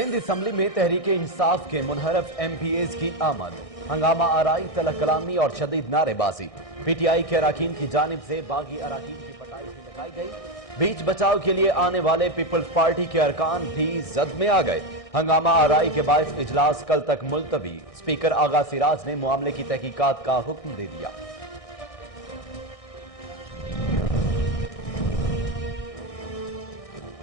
Sindh assembly में तहरीक इंसाफ के मुनहरफ MPAs की आमद, हंगामा आराई, तलख कलामी और शदीद नारेबाजी। PTI के अराकीन की जानिब से बागी अराकीन की पटाई भी लगाई गई। बीच बचाव के लिए आने वाले पीपल्स पार्टी के अरकान भी जद में आ गए। हंगामा आराई के बायस इजलास कल तक मुलतवी। स्पीकर आगा सिराज ने मामले की तहकीकात का हुक्म दे दिया।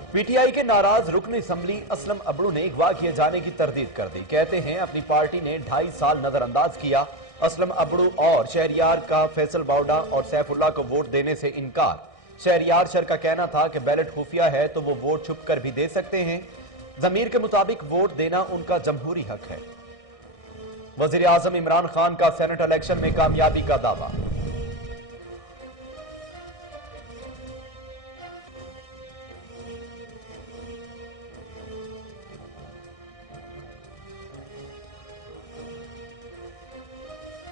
PTI के नाराज रुकन असम्बली असलम अबड़ू ने अगवा किए जाने की तरदीद कर दी। कहते हैं अपनी पार्टी ने 2.5 साल नजरअंदाज किया। असलम अबड़ू और शहरियार का फैसल बाउडा और सैफुल्लाह को वोट देने से इनकार। शहरियार शर का कहना था कि बैलेट खुफिया है तो वो वोट छुप कर भी दे सकते हैं। जमीर के मुताबिक वोट देना उनका जमहूरी हक है। वजीर आजम इमरान खान का सेनेट इलेक्शन में कामयाबी का दावा।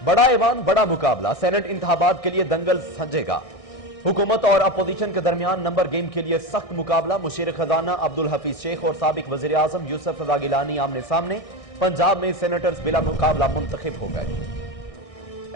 बड़ा ऐवान, बड़ा मुकाबला। सेनेट इंतखाबात के लिए दंगल सजेगा। हुकूमत और अपोजिशन के दरमियान नंबर गेम के लिए सख्त मुकाबला। मुशीर खजाना अब्दुल हफीज शेख और साबिक वजीर आजम यूसुफ रजा गिलानी आमने सामने। पंजाब में सेनेटर्स बिला मुकाबला मुंतखब हो गए।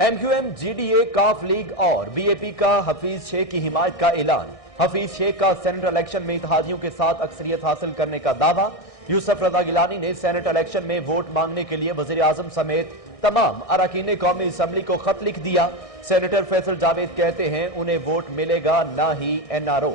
MQM, GDA, काफ लीग और BAP का हफीज शेख की हिमायत का ऐलान। हफीज शेख का सेनेट इलेक्शन में इत्तेहादियों के साथ अक्सरियत हासिल करने का दावा। यूसुफ रजा गिलानी ने सेनेट इलेक्शन में वोट मांगने के लिए वजीर आजम समेत तमाम अरकान कौमी असम्बली को खत लिख दिया। सेनेटर फैसल जावेद कहते हैं उन्हें वोट मिलेगा, ना ही NRO।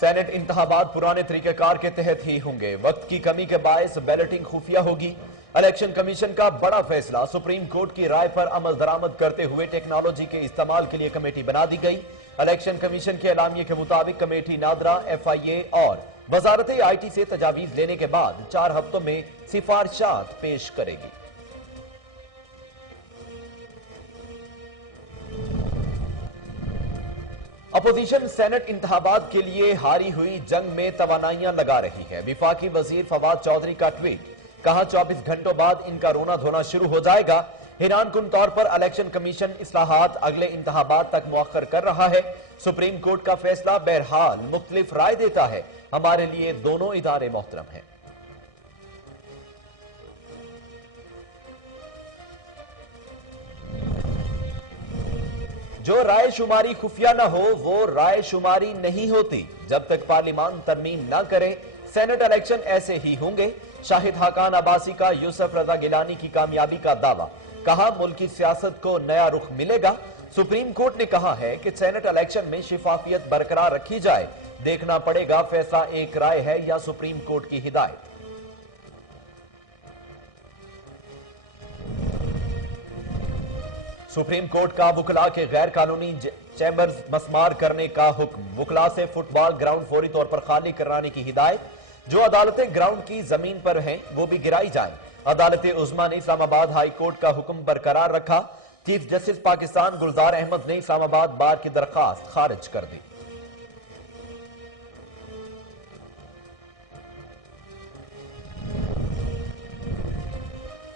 सेनेट इंतखाबात पुराने तरीकेकार के तहत ही होंगे। वक्त की कमी के बायस बैलेटिंग खुफिया होगी। इलेक्शन कमीशन का बड़ा फैसला। सुप्रीम कोर्ट की राय पर अमल दरामद करते हुए टेक्नोलॉजी के इस्तेमाल के लिए कमेटी बना दी गई। इलेक्शन कमीशन के एलामिये के मुताबिक कमेटी नादरा, FIA और वजारत IT से तजावीज लेने के बाद 4 हफ्तों में सिफारिशात पेश करेगी। अपोजिशन सेनेट इंतखाबात के लिए हारी हुई जंग में तवानाइयां लगा रही है। विफाकी वजीर फवाद चौधरी का ट्वीट, कहा 24 घंटों बाद इनका रोना धोना शुरू हो जाएगा। हैरान कुन तौर पर इलेक्शन कमीशन इस्लाहात अगले इंतखाबात तक मुअख्खर कर रहा है। सुप्रीम कोर्ट का फैसला बहरहाल मुख्तलिफ राय देता है। हमारे लिए दोनों इदारे मोहतरम हैं। जो राय शुमारी खुफिया न हो वो राय शुमारी नहीं होती। जब तक पार्लिमान तरमीम न करे सेनेट इलेक्शन ऐसे ही होंगे। शाहिद हाकान अब्बासी का यूसुफ रजा गिलानी की कामयाबी का दावा, कहा मुल्क की सियासत को नया रुख मिलेगा। सुप्रीम कोर्ट ने कहा है कि सेनेट इलेक्शन में शिफाफियत बरकरार रखी जाए। देखना पड़ेगा फैसला एक राय है या सुप्रीम कोर्ट की हिदायत। सुप्रीम कोर्ट का वुकला के गैर कानूनी चैम्बर्स मस्मार करने का हुक्म। वुकला से फुटबॉल ग्राउंड फौरी तौर पर खाली कराने की हिदायत। जो अदालतें ग्राउंड की जमीन पर हैं वो भी गिराई जाए। अदालत उज़्मा ने इस्लामाबाद हाई कोर्ट का हुक्म बरकरार रखा। चीफ जस्टिस पाकिस्तान गुलजार अहमद ने इस्लामाबाद बार की दरखास्त खारिज कर दी।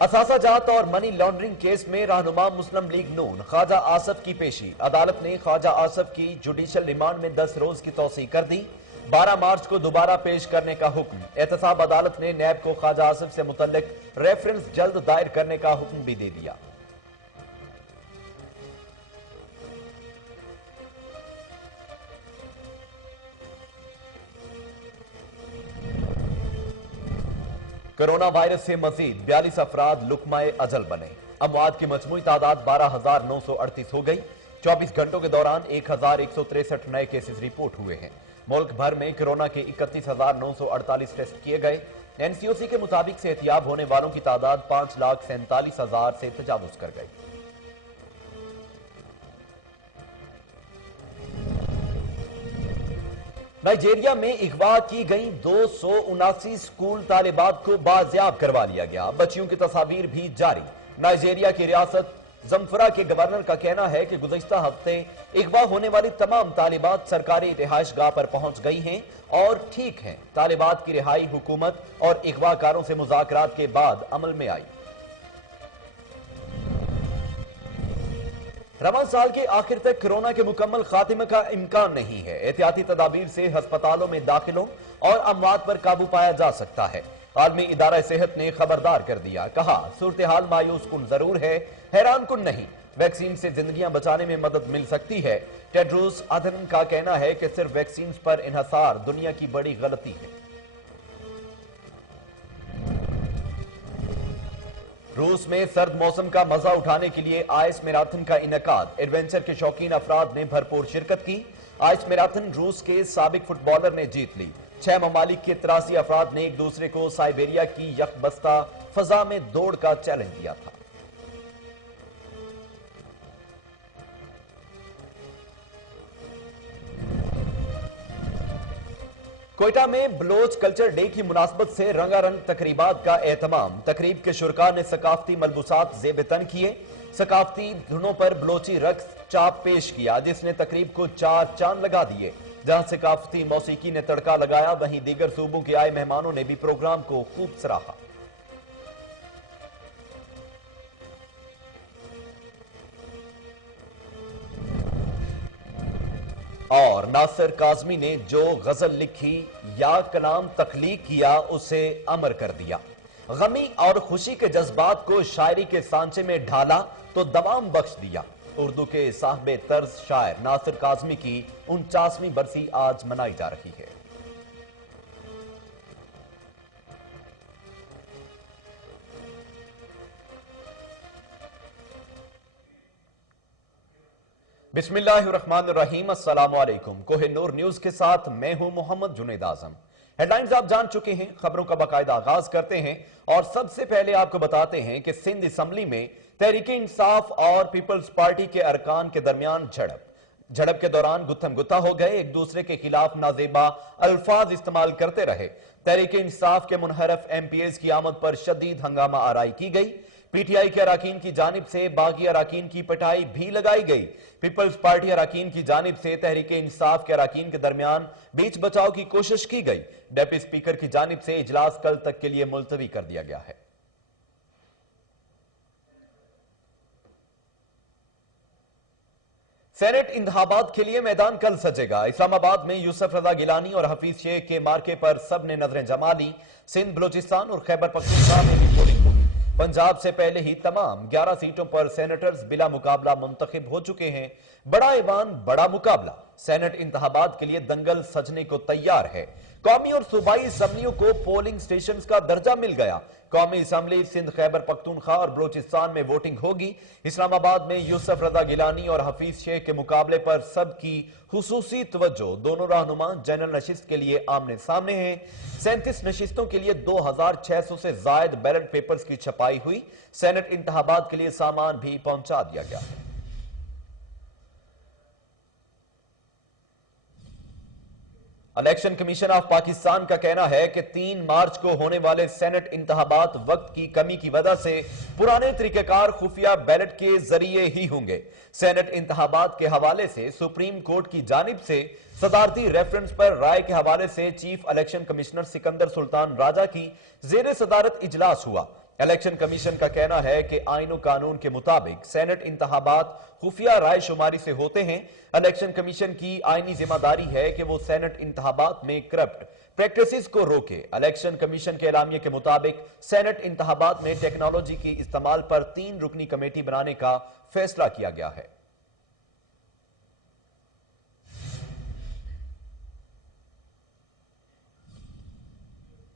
असासा जात और मनी लॉन्ड्रिंग केस में रहनुमा मुस्लिम लीग नून ख्वाजा आसफ की पेशी। अदालत ने ख्वाजा आसफ की जुडिशल रिमांड में 10 रोज की तौसीह कर दी। 12 मार्च को दोबारा पेश करने का हुक्म। एहतसाब अदालत ने नैब को ख्वाजा आसफ से मुतल्लिक रेफरेंस जल्द दायर करने का हुक्म भी दे दिया। कोरोना वायरस से मजीद 42 अफराद लुकमाए अजल बने। अमवात की मजमूई तादाद 12,938 हो गई। 24 घंटों के दौरान 1,163 नए केसेस रिपोर्ट हुए हैं। मुल्क भर में कोरोना के 31,948 टेस्ट किए गए। NCOC के मुताबिक सेहतियाब होने वालों की तादाद 5,47,000 से तजावुज कर गई। नाइजीरिया में अगवा की गई 279 स्कूल तालिबात को बाजियाब करवा लिया गया। बच्चियों की तस्वीर भी जारी। नाइजीरिया की रियासत जमफरा के गवर्नर का कहना है कि गुज़श्ता हफ्ते अगवा होने वाली तमाम तालिबात सरकारी रिहाइश गाह पर पहुंच गई हैं और ठीक हैं। तालिबात की रिहाई हुकूमत और अगवाकारों से मुज़ाकरात के बाद अमल में आई। रमज़ान साल के आखिर तक कोरोना के मुकम्मल खात्मे का इम्कान नहीं है। एहतियाती तदाबीर से अस्पतालों में दाखिलों और अमवात पर काबू पाया जा सकता है। आलमी इदारा सेहत ने खबरदार कर दिया, कहा सूरत हाल मायूस कुन जरूर है, हैरान कुन नहीं। वैक्सीन से जिंदगियां बचाने में मदद मिल सकती है। टेड्रोस अधन का कहना है कि सिर्फ वैक्सीन पर इन्हसार दुनिया की बड़ी गलती है। रूस में सर्द मौसम का मजा उठाने के लिए आइस मैराथन का इनेकाद। एडवेंचर के शौकीन अफराद ने भरपूर शिरकत की। आइस मैराथन रूस के साबिक फुटबॉलर ने जीत ली। 6 ममालिक के 83 अफराद ने एक दूसरे को साइबेरिया की यकबस्ता फजा में दौड़ का चैलेंज दिया था। कोयटा में बलोच कल्चर डे की मुनासबत से रंगारंग तकरीबात का एहतमाम। तकरीब के शुरका ने सकाफती मलबूसात ज़ेब-ए-तन किए। सकाफती धुनों पर बलोची रक्स चाप पेश किया, जिसने तकरीब को 4 चांद लगा दिए। जहां सकाफती मौसीकी ने तड़का लगाया, वहीं दीगर सूबों के आए मेहमानों ने भी प्रोग्राम को खूब सराहा। और नासिर काज़मी ने जो गजल लिखी या कलाम तख्लीक किया, उसे अमर कर दिया। गमी और खुशी के जज्बात को शायरी के सांचे में ढाला तो दवाम बख्श दिया। उर्दू के साहिबे तर्ज शायर नासिर काज़मी की 49वीं बरसी आज मनाई जा रही है। बिस्मिल्लाहिर्रहमानिर्रहीम, अस्सलाम वालेकुम। कोहिनूर न्यूज के साथ मैं हूं मोहम्मद जुनैद आजम। हेडलाइंस आप जान चुके हैं, खबरों का बाकायदा आगाज करते हैं और सबसे पहले आपको बताते हैं कि सिंध असम्बली में तहरीके इंसाफ और पीपल्स पार्टी के अरकान के दरमियान झड़प के दौरान गुत्थम गुत्था हो गए, एक दूसरे के खिलाफ नाजेबा अल्फाज इस्तेमाल करते रहे। तहरीके इंसाफ के मुनहरफ एमपीएस की आमद पर शदीद हंगामा आराई की गई। पीटीआई के अराकीन की जानिब से बागी अराकीन की पिटाई भी लगाई गई। पीपल्स पार्टी अराकीन की जानिब से तहरीके इंसाफ के अराकीन के दरमियान बीच बचाव की कोशिश की गई। डेप्टी स्पीकर की जानिब से इजलास कल तक के लिए मुलतवी कर दिया गया है। सेनेट इंतखाबात के लिए मैदान कल सजेगा। इस्लामाबाद में यूसुफ रजा गिलानी और हफीज शेख के मार्के पर सब ने नजरें जमा ली। सिंध, बलोचिस्तान और खैबर पख्तूनख्वा में भी पोलिंग होगी। पंजाब से पहले ही तमाम 11 सीटों पर सेनेटर्स बिला मुकाबला मुंतखब हो चुके हैं। बड़ा ऐवान, बड़ा मुकाबला। सेनेट इंतखाबात के लिए दंगल सजने को तैयार है। कौमी और सूबाई असम्बलियों को पोलिंग स्टेशन का दर्जा मिल गया। कौमी असम्बली सिंध, खैबर पख्तूनख्वा और बलोचिस्तान में वोटिंग होगी। इस्लामाबाद में यूसुफ रजा गिलानी और हफीज शेख के मुकाबले पर सबकी हुसूसी तवज्जो। दोनों रहनुमा जनरल नशिस्त के लिए आमने सामने हैं। 37 नशिस्तों के लिए 2600 से जायद बैलेट पेपर्स की छपाई हुई। सेनेट इंतखाबात के लिए सामान भी पहुंचा दिया गया है। इलेक्शन कमीशन ऑफ पाकिस्तान का कहना है कि 3 मार्च को होने वाले सेनेट इंतखाबात वक्त की कमी की वजह से पुराने तरीकेकार खुफिया बैलेट के जरिए ही होंगे। सेनेट इंतखाबात के हवाले से सुप्रीम कोर्ट की जानिब से सदारती रेफरेंस पर राय के हवाले से chief election commissioner Sikandar Sultan Raja की जेर सदारत इजलास हुआ। इलेक्शन कमीशन का कहना है कि आईन कानून के मुताबिक सेनेट इंतखाबात खुफिया राय शुमारी से होते हैं। इलेक्शन कमीशन की आईनी जिम्मेदारी है कि वो सेनेट इंतखाबात में करप्ट प्रैक्टिसेस को रोके। इलेक्शन कमीशन के एलामिये के मुताबिक सेनेट इंतखाबात में टेक्नोलॉजी के इस्तेमाल पर 3 रुकनी कमेटी बनाने का फैसला किया गया है।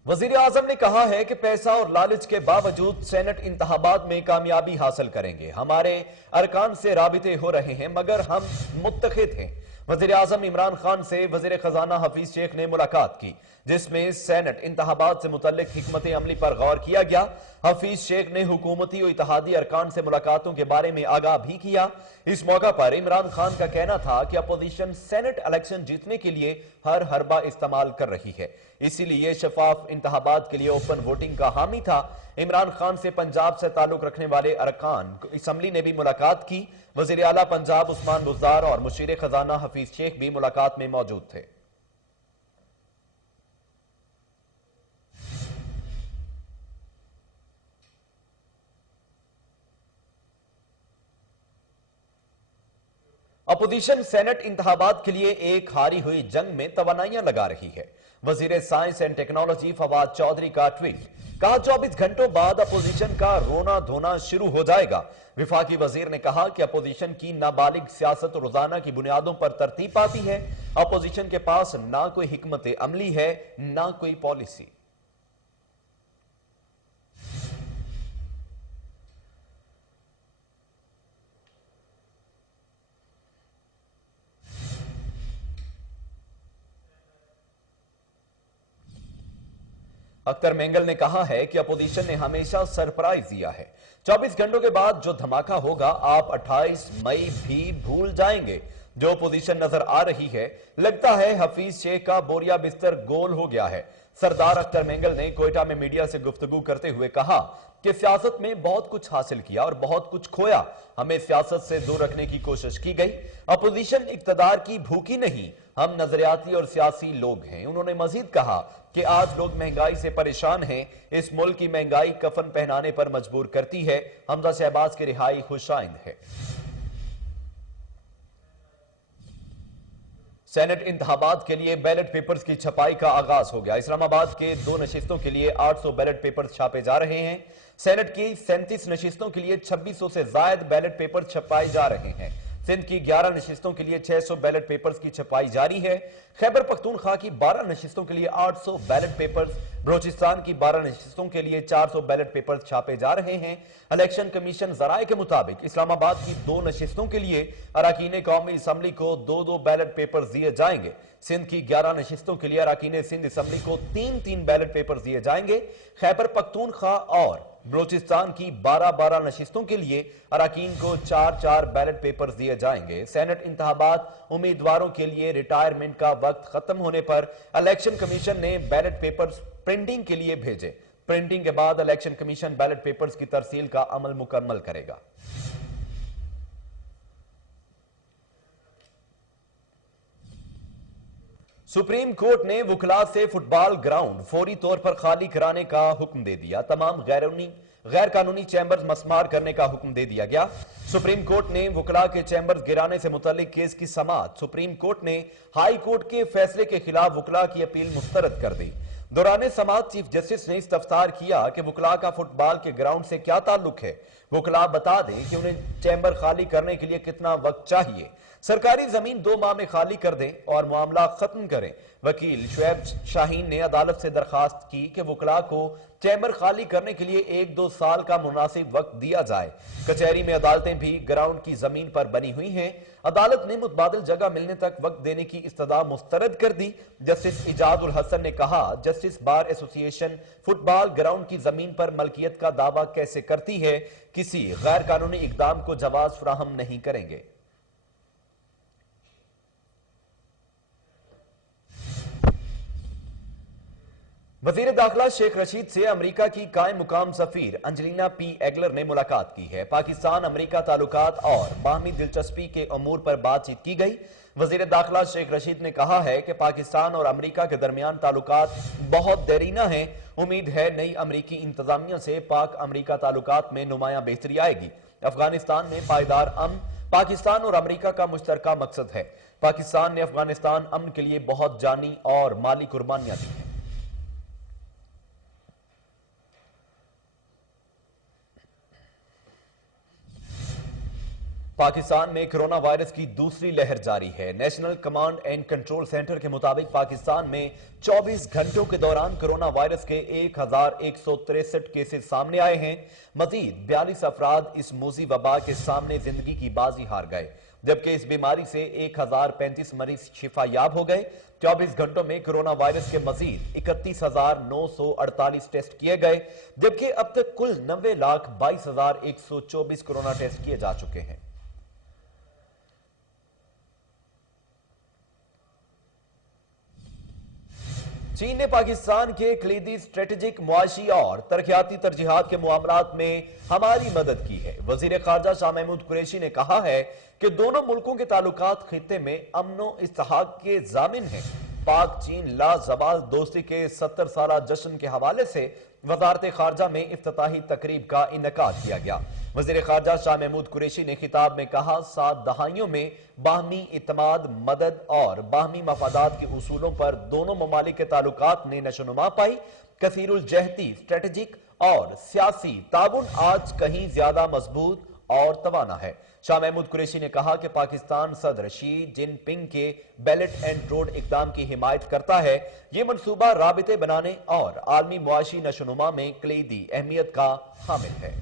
वजीर आजम ने कहा है कि पैसा और लालच के बावजूद सेनेट इंतखाबात में कामयाबी हासिल करेंगे। हमारे अरकान से राबिते हो रहे हैं मगर हम मुत्तहिद हैं। वजीर आजम इमरान खान से वजीर खजाना हफीज शेख ने मुलाकात की, जिसमें सेनेट इंतखाबात से मुतल्लिक हिकमत अमली पर गौर किया गया। हफीज शेख ने हुकूमती और इत्तेहादी अरकान से मुलाकातों के बारे में आगाह भी किया। इस मौका पर इमरान खान का कहना था कि अपोजिशन सेनेट इलेक्शन जीतने के लिए हर हरबा इस्तेमाल कर रही है, इसीलिए शफाफ इंतखाबात के लिए ओपन वोटिंग का हामी था। इमरान खान से पंजाब से ताल्लुक रखने वाले अरकान असम्बली ने भी मुलाकात की। वजीर आला पंजाब उस्मान बुज़दार और मुशीर खजाना हफीज शेख भी मुलाकात में मौजूद थे। अपोजिशन सेनेट इंतखाबात के लिए एक हारी हुई जंग में तवानाइयां लगा रही है। वजीर science and technology Fawad Chaudhry का ट्वीट, कहा 24 घंटों बाद अपोजिशन का रोना धोना शुरू हो जाएगा। विफाकी वजीर ने कहा कि अपोजिशन की नाबालिग सियासत रोजाना की बुनियादों पर तरतीब पाती है। अपोजिशन के पास ना कोई हिकमत अमली है, ना कोई पॉलिसी। अख्तर मेंगल ने कहा है कि अपोजिशन ने हमेशा सरप्राइज दिया है। 24 घंटों के बाद जो धमाका होगा आप 28 मई भी भूल जाएंगे। जो अपोजिशन नजर आ रही है, लगता है हफीज शेख का बोरिया बिस्तर गोल हो गया है। सरदार अख्तर मेंगल ने कोयटा में मीडिया से गुफ्तगू करते हुए कहा कि सियासत में बहुत कुछ हासिल किया और बहुत कुछ खोया। हमें सियासत से दूर रखने की कोशिश की गई। अपोजिशन इक्तदार की भूखी नहीं, हम नजरियाती और सियासी लोग हैं। उन्होंने मजीद कहा कि आज लोग महंगाई से परेशान हैं। इस मुल्क की महंगाई कफन पहनाने पर मजबूर करती है। हमजा शहबाज की रिहाई खुशाइंद है। सेनेट इंतखाबात के लिए बैलेट पेपर्स की छपाई का आगाज हो गया। इस्लामाबाद के 2 नशिस्तों के लिए 800 बैलेट पेपर्स छापे जा रहे हैं। सेनेट की 37 नशिस्तों के लिए 2600 से ज्यादा बैलेट पेपर छपाए जा रहे हैं। सिंध की 11 नशिस्तों के लिए 600 बैलेट पेपर्स की छपाई जारी है। खैबर पख्तूनख्वा की 12 नशिस्तों के लिए 800 बैलेट पेपर्स, बलोचिस्तान की 12 नशिस्तों के लिए 400 बैलेट पेपर्स छापे जा रहे हैं। इलेक्शन कमीशन जराए के मुताबिक इस्लामाबाद की 2 नशिस्तों के लिए अरकान कौमी असम्बली को 2-2 बैलेट पेपर्स दिए जाएंगे। सिंध की 11 नशिस्तों के लिए अरकान सिंध असम्बली को 3-3 बैलेट पेपर्स दिए जाएंगे। खैबर पख्तूनख्वा और बलोचिस्तान की 12-12 नशिस्तों के लिए अरकान को 4-4 बैलेट पेपर्स दिए जाएंगे। सेनेट इंतखाबात उम्मीदवारों के लिए रिटायरमेंट का वक्त खत्म होने पर इलेक्शन कमीशन ने बैलेट पेपर्स प्रिंटिंग के लिए भेजे। प्रिंटिंग के बाद इलेक्शन कमीशन बैलेट पेपर्स की तरसील का अमल मुकम्मल करेगा। सुप्रीम कोर्ट ने वकला से फुटबॉल ग्राउंड फौरी तौर पर खाली कराने का हुक्म दे दिया। तमाम गैर कानूनी चैंबर्स मस्मार करने का हुक्म दे दिया गया। सुप्रीम कोर्ट ने वकला के चैंबर्स गिराने से मुतल्लिक केस की समाअत। सुप्रीम कोर्ट ने हाई कोर्ट के फैसले के खिलाफ वकला की अपील मुस्तरद कर दी। दौरान समाअत चीफ जस्टिस ने इस्तफ्सार किया कि वकला का फुटबॉल के ग्राउंड से क्या ताल्लुक है। वकला बता दें कि उन्हें चैंबर खाली करने के लिए कितना वक्त चाहिए। सरकारी जमीन 2 माह में खाली कर दें और मामला खत्म करें। वकील शुएब शाहीन ने अदालत से दरखास्त की कि वकला को चैंबर खाली करने के लिए 1-2 साल का मुनासिब वक्त दिया जाए। कचहरी में अदालतें भी ग्राउंड की जमीन पर बनी हुई हैं। अदालत ने मुतबादिल जगह मिलने तक वक्त देने की इस्तदा मुस्तरद कर दी। जस्टिस इजाद उल हसन ने कहा, justice bar association football ground की जमीन पर मलकियत का दावा कैसे करती है, किसी गैर कानूनी इकदाम को जवाज फराहम नहीं करेंगे। वजीर दाखिला शेख रशीद से अमेरिका की कायम मुकाम सफीर अंजलिना पी एगलर ने मुलाकात की है। पाकिस्तान अमेरिका ताल्लुकात और बाहमी दिलचस्पी के अमूर पर बातचीत की गई। वजीर दाखिला शेख रशीद ने कहा है कि पाकिस्तान और अमेरिका के दरमियान ताल्लुकात बहुत देरीना हैं। उम्मीद है नई अमेरिकी इंतजामिया से पाक अमेरिका ताल्लुकात में नुमाया बेहतरी आएगी। अफगानिस्तान में पायदार अमन पाकिस्तान और अमेरिका का मुश्तरका मकसद है। पाकिस्तान ने अफगानिस्तान अमन के लिए बहुत जानी और माली कुर्बानियां दी हैं। पाकिस्तान में कोरोना वायरस की दूसरी लहर जारी है। National command and control centre के मुताबिक पाकिस्तान में 24 घंटों के दौरान कोरोना वायरस के 1163 केसेस सामने आए हैं। मजीद 42 अफराद इस मूजी वबा के सामने जिंदगी की बाजी हार गए, जबकि इस बीमारी से 1035 मरीज शिफायाब हो गए। 24 घंटों में कोरोना वायरस के मजीद 31,948 टेस्ट किए गए, जबकि अब तक कुल 90,22,124 कोरोना टेस्ट किए जा चुके हैं। चीन ने पाकिस्तान के कलीदी स्ट्रेटेजिक मुआशी और तरक्याती तरजीहात के मामलात में हमारी मदद की है। वजीर खारजा शाह महमूद कुरैशी ने कहा है कि दोनों मुल्कों के ताल्लुकात खित्ते में अमनो इत्तेहाद के जामिन हैं। پاک چین لازوال دوستی کے 70 سالہ جشن کے حوالے سے وزارت خارجہ میں افتتاحی تقریب کا انعقاد کیا گیا۔ وزیر خارجہ شاہ محمود قریشی نے خطاب میں کہا، 7 دہائیوں میں باہمی اعتماد، مدد اور باہمی مفادات کے اصولوں پر دونوں ممالک کے تعلقات نے نشو و نما پائی۔ کثیر الجہتی اسٹریٹجک اور سیاسی تعاون آج کہیں زیادہ مضبوط اور توانا ہے۔ شاہ محمود قریشی نے کہا کہ پاکستان صدر شی جن پنگ کے بیلٹ اینڈ روڈ اقدام کی حمایت کرتا ہے۔ یہ منصوبہ رابطے بنانے اور عالمی معاشی نشو و نما میں کلیدی اہمیت کا حامل ہے۔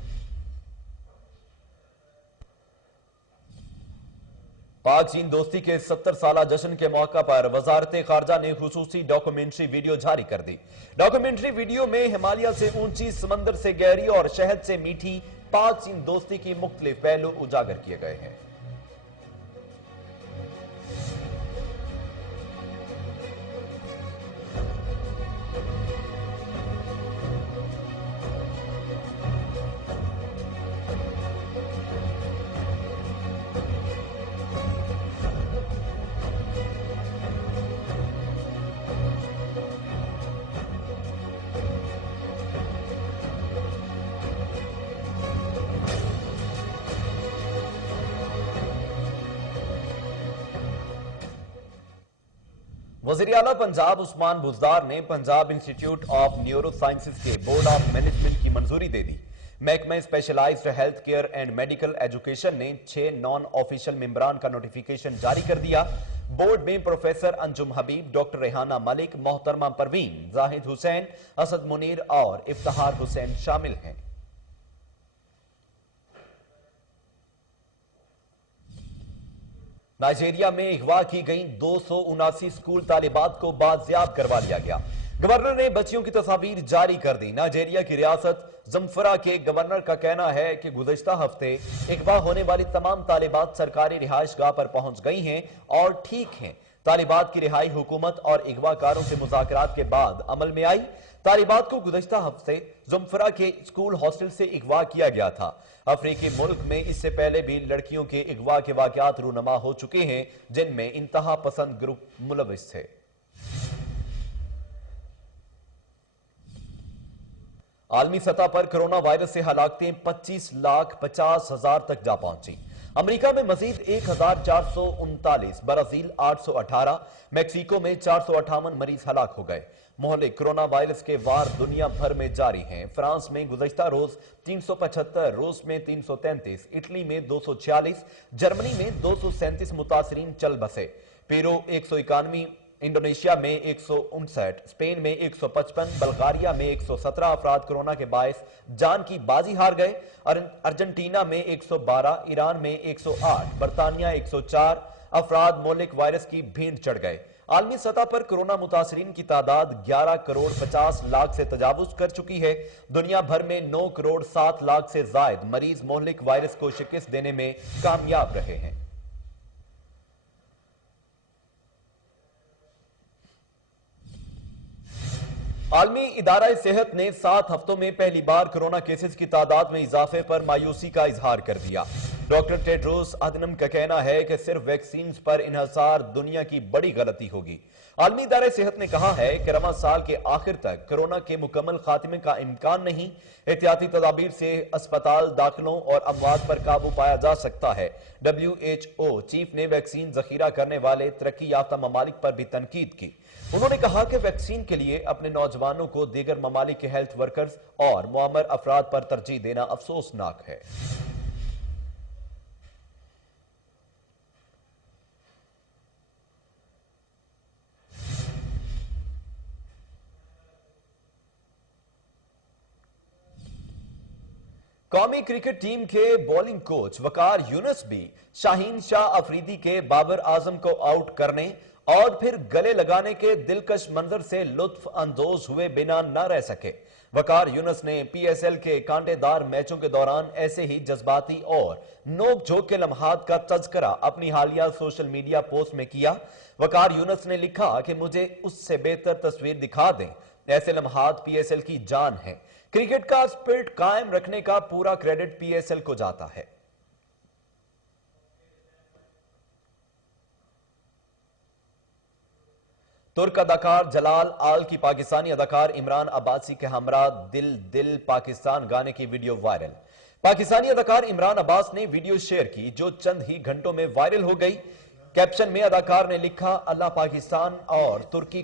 پاک چین دوستی کے 70 سالہ جشن کے موقع پر وزارت خارجہ نے خصوصی ڈاکومنٹری ویڈیو جاری کر دی۔ ڈاکومنٹری ویڈیو میں ہمالیہ سے اونچی، سمندر سے گہری اور شہد سے میٹھی پاک چین دوستی کی مختلف پہلو اجاگر کیے گئے ہیں۔ وزیر اعلیٰ پنجاب عثمان بزدار نے Punjab institute of neuro sciences کے بورڈ آف مینجمنٹ کی منظوری دے دی۔ محکمہ specialized health care and medical education نے 6 نان آفیشل ممبران کا نوٹیفیکیشن جاری کر دیا۔ بورڈ میں پروفیسر انجم حبیب، ڈاکٹر ریحانہ ملک، محترمہ پروین، زاہد حسین، اسد منیر اور افتخار حسین شامل ہیں۔ نائجیریا میں اغوا کی گئیں 279 اسکول طالبات کو بازیاب کروا لیا گیا۔ گورنر نے بچیوں کی تصاویر جاری کر دی۔ نائجیریا کی ریاست زمفرا کے گورنر کا کہنا ہے کہ گزشتہ ہفتے اغوا ہونے والی تمام طالبات سرکاری رہائش گاہ پر پہنچ گئی ہیں اور ٹھیک ہیں۔ طالبات کی رہائی حکومت اور اغوا کاروں سے مذاکرات کے بعد عمل میں آئی۔ طالبات کو گزشتہ ہفتے زمفرا کے اسکول ہاسٹل سے اغوا کیا گیا تھا۔ افریقی ملک میں اس سے پہلے بھی لڑکیوں کے اغوا کے واقعات رونما ہو چکے ہیں، جن میں انتہا پسند گروپ ملوث تھے۔ عالمی سطح پر کرونا وائرس سے ہلاکتیں 25,50,000 تک جا پہنچیں۔ امریکہ میں مزید 1,439، برازیل 818، میکسیکو میں 458 مریض ہلاک ہو گئے۔ مہلک کرونا وائرس کے وار دنیا بھر میں جاری ہیں۔ فرانس میں گزشتہ روز 375، روس میں 333، اٹلی میں 246، جرمنی میں 237 متاثرین چل بسے۔ پیرو 191، انڈونیشیا میں 159، اسپین میں 155، بلغاریہ میں 117 افراد کرونا کے باعث جان کی بازی ہار گئے۔ ارجنٹینا میں 112، ایران میں 108، برطانیہ 104 افراد مہلک وائرس کی بھینٹ چڑھ گئے۔ عالمی سطح پر کرونا متاثرین کی تعداد 11,50,00,000 سے تجاوز کر چکی ہے۔ دنیا بھر میں 9,07,00,000 سے زائد مریض مہلک وائرس کو شکست دینے میں کامیاب رہے ہیں۔ عالمی ادارہ صحت نے 7 ہفتوں میں پہلی بار کرونا کیسز کی تعداد میں اضافے پر مایوسی کا اظہار کر دیا۔ ڈاکٹر ٹیڈروس ادھنم کا کہنا ہے کہ صرف ویکسینز پر انحصار دنیا کی بڑی غلطی ہوگی۔ عالمی ادارہ صحت نے کہا ہے کہ رواں سال کے آخر تک کرونا کے مکمل خاتمے کا امکان نہیں۔ احتیاطی تدابیر سے اسپتال داخلوں اور اموات پر قابو پایا جا سکتا ہے۔ WHO چیف نے ویکسین ذخیرہ کرنے والے ترقی یافتہ ممالک پر بھی تنقید کی۔ انہوں نے کہا کہ ویکسین کے لیے اپنے نوجوانوں کو دیگر ممالک کے ہیلتھ ورکرز اور معمر افراد پر ترجیح دینا افسوسناک ہے۔ قومی کرکٹ ٹیم کے بولنگ کوچ وقار یونس بھی شاہین شاہ افریدی کے بابر اعظم کو آؤٹ کرنے اور پھر گلے لگانے کے دلکش منظر سے لطف اندوز ہوئے بنا نہ رہ سکے۔ وقار یونس نے PSL کے کانٹے دار میچوں کے دوران ایسے ہی جذباتی اور نوک جھوک کے لمحات کا تذکرہ اپنی حالیہ سوشل میڈیا پوسٹ میں کیا۔ وقار یونس نے لکھا کہ مجھے اس سے بہتر تصویر دکھا دیں، ایسے لمحات PSL کی جان ہیں۔ کرکٹ کا اسپرٹ قائم رکھنے کا پورا کریڈٹ PSL کو جاتا ہے۔ ترک اداکار جلال آل کی پاکستانی اداکار عمران عباسی کے ہمراہ دل دل پاکستان گانے کی ویڈیو وائرل۔ پاکستانی اداکار عمران عباس نے ویڈیو شیئر کی جو چند ہی گھنٹوں میں وائرل ہو گئی۔ کیپشن میں اداکار نے لکھا، اللہ پاکستان اور ترکی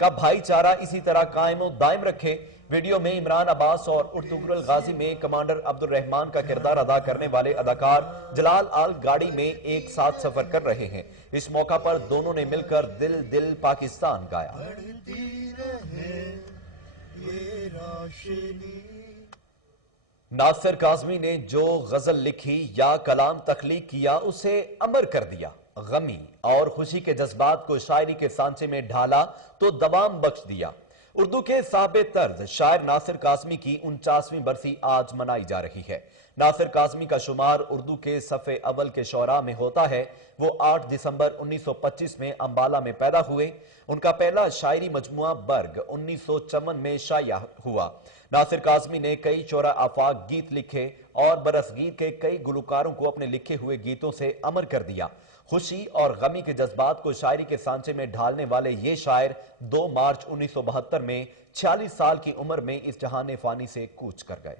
کا بھائی چارہ اسی طرح قائم و دائم رکھے۔ ویڈیو میں عمران عباس اور ارطغرل الغازی میں کمانڈر عبد الرحمن کا کردار ادا کرنے والے اداکار جلال آل گاڑی میں ایک ساتھ سفر کر رہے ہیں۔ اس موقع پر دونوں نے مل کر دل دل پاکستان گایا۔ ناصر کاظمی نے جو غزل لکھی یا کلام تخلیق کیا اسے امر کر دیا، غمی اور خوشی کے جذبات کو شاعری کے سانچے میں ڈھالا تو دوام بخش دیا۔ اردو کے صاحب طرز شاعر ناصر کاظمی کی 49ویں برسی آج منائی جا رہی ہے۔ ناصر کاظمی کا شمار اردو کے صف اول کے شعراء میں ہوتا ہے۔ وہ 8 دسمبر 1925 میں امبالہ میں پیدا ہوئے۔ ان کا پہلا شاعری مجموعہ برگ 1954 میں شائع ہوا۔ ناصر کاظمی نے کئی شعرا آفاق گیت لکھے اور برصغیر کے کئی گلوکاروں کو اپنے لکھے ہوئے گیتوں سے امر کر دیا۔ خوشی اور غمی کے جذبات کو شاعری کے سانچے میں ڈھالنے والے یہ شاعر 2 مارچ 1972 میں 46 سال کی عمر میں اس جہان فانی سے کوچ کر گئے۔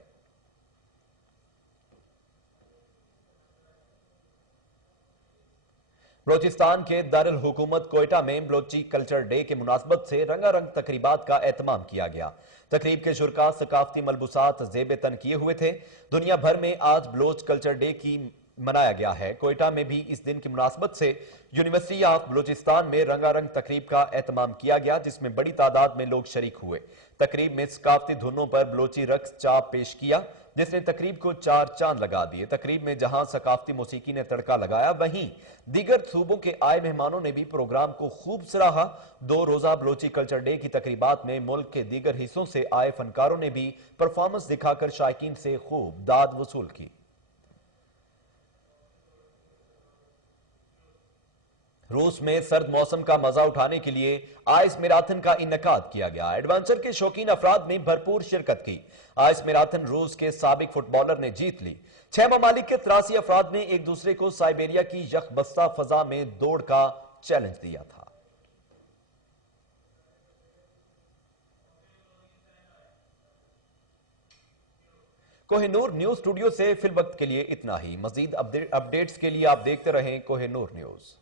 بلوچستان کے دارالحکومت کوئٹہ میں بلوچی کلچر ڈے کے مناسبت سے رنگا رنگ تقریبات کا اہتمام کیا گیا۔ تقریب کے شرکاء ثقافتی ملبوسات زیب تن کیے ہوئے تھے۔ دنیا بھر میں آج بلوچ کلچر ڈے کی منایا گیا ہے۔ کوئٹہ میں بھی اس دن کی مناسبت سے یونیورسٹی آف بلوچستان میں رنگا رنگ تقریب کا اہتمام کیا گیا جس میں بڑی تعداد میں لوگ شریک ہوئے۔ تقریب میں ثقافتی دھنوں پر بلوچی رقص چاپ پیش کیا جس نے تقریب کو 4 چاند لگا دیے۔ تقریب میں جہاں ثقافتی موسیقی نے تڑکا لگایا وہیں دیگر صوبوں کے آئے مہمانوں نے بھی پروگرام کو خوب سراہا۔ 2 روزہ بلوچی کلچر ڈے کی تقریبات میں ملک کے دیگر حصوں سے آئے فنکاروں نے بھی پرفارمنس دکھا کر شائقین سے خوب داد وصول کی۔ روس میں سرد موسم کا مزہ اٹھانے کے لیے آئس میراتھن کا انعقاد کیا گیا۔ ایڈونچر کے شوقین افراد نے بھرپور شرکت کی۔ آئس میراتھن روس کے سابق فٹ بالر نے جیت لی۔ 6 ممالک کے 83 افراد نے ایک دوسرے کو سائبیریا کی یخ بستہ فضا میں دوڑ کا چیلنج دیا تھا۔ کوہ نور نیوز اسٹوڈیو سے فی الوقت کے لیے اتنا ہی۔ مزید اپڈیٹس کے لیے آپ دیکھتے رہیں کوہ نور نیوز۔